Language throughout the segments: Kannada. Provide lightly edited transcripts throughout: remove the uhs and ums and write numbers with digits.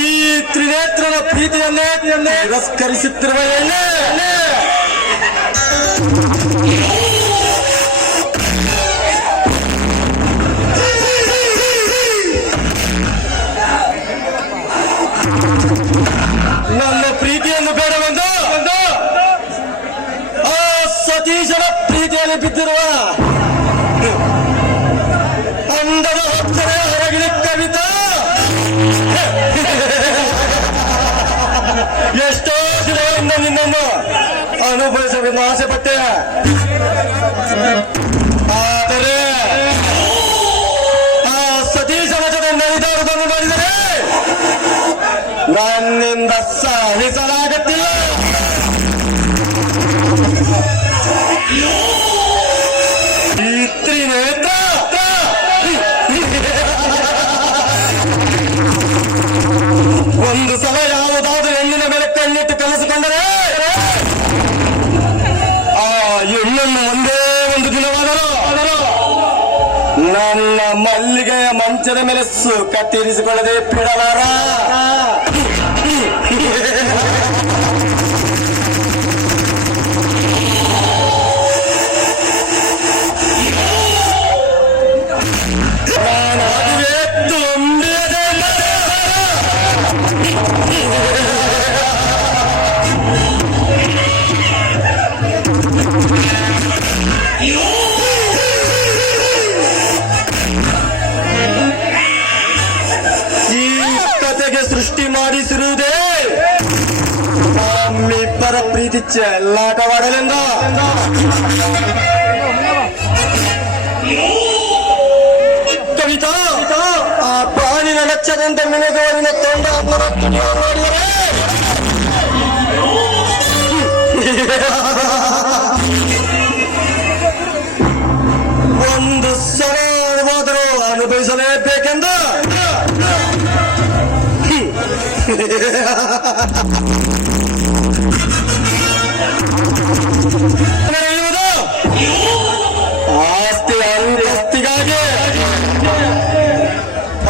ಈ ತ್ರಿನೇತ್ರನ ಪ್ರೀತಿಯನ್ನೇ ತಿರಸ್ಕರಿಸುತ್ತಿರುವ ಎಣ್ಣೆ ನನ್ನ ಪ್ರೀತಿಯನ್ನು ಬೇಡವೆಂದು ಆ ಸತೀಶನ ಪ್ರೀತಿಯಲ್ಲಿ ಬಿದ್ದಿರುವ ಅಂದದ ಹೊತ್ತನೆ ಹೊರಗಿನ ಕವಿತಾ ಎಷ್ಟೋ ದಿನಗಳಿಂದ ನಿನ್ನನ್ನು ಅನುಭವಿಸಬೇಕೆಂದು ಆಸೆ ಪಟ್ಟೆ. ಆದರೆ ಆ ಸತೀಶನ ಜೊತೆ ನಡೆದಾಡುವುದನ್ನು ನೋಡಿದರೆ ನನ್ನಿಂದ ಸಹಿಸಲಾಗುತ್ತಿಲ್ಲ. ಈ ತ್ರಿನೇತ್ರ ಒಂದು ಸಲ ಯಾವುದಾದ್ರೂ ಹೆಣ್ಣಿನ ಮೇಲೆ ಕಣ್ಣಿಟ್ಟು ಕಲಿಸಿಕೊಂಡರೆ ಆ ಹೆಣ್ಣನ್ನು ಒಂದೇ ಒಂದು ದಿನವಾದರೂ ನನ್ನ ಮಲ್ಲಿಗೆಯ ಮಂಚದ ಮೇಲೆ ಸುಖ ತೀರಿಸಿಕೊಳ್ಳದೆ ಬಿಡಲಾರ. ಸೃಷ್ಟಿ ಮಾಡಿಸಿರುವುದೇ ನಮ್ಮಿಬ್ಬರ ಪ್ರೀತಿ ಚೆಲ್ಲಾಟವಾಡಲೆಂದ. ಕವಿತಾ, ಆ ಪ್ರಾಣಿನ ಲಕ್ಷದಂತೆ ಮಿನುಗುವರಿನ ತೊಂಡ ನೋಡಿದರೆ ಒಂದು ಸಲ ಹೋದರೂ ಅನುಭವಿಸಲೇಬೇಕೆಂದು ನಡೆಯುವುದು ಆಸ್ತಿ ಅಂತಸ್ತಿಗಾಗಿ.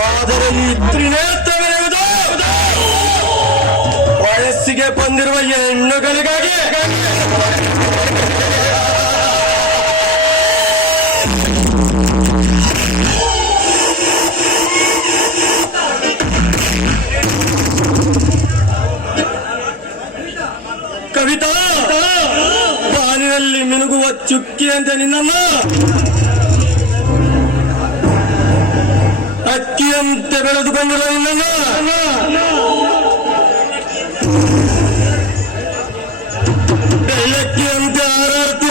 ಆದರೆ ಈ ತ್ರಿನೇತ್ರ ಬೆಳೆಯುವುದು ವಯಸ್ಸಿಗೆ ಬಂದಿರುವ ಹೆಣ್ಣುಗಳಿಗಾಗಿ. ಕವಿತಾ, ಬಾನಿನಲ್ಲಿ ಮಿನುಗುವ ಚುಕ್ಕಿಯಂತೆ ನಿನ್ನನ್ನು ಅಕ್ಕಿಯಂತೆ ಬೆಳೆದುಕೊಂಡಿರುವ ನಿನ್ನನ್ನು ಬೆಳ್ಳಕ್ಕಿಯಂತೆ ಹಾರಾಡ್ತಿ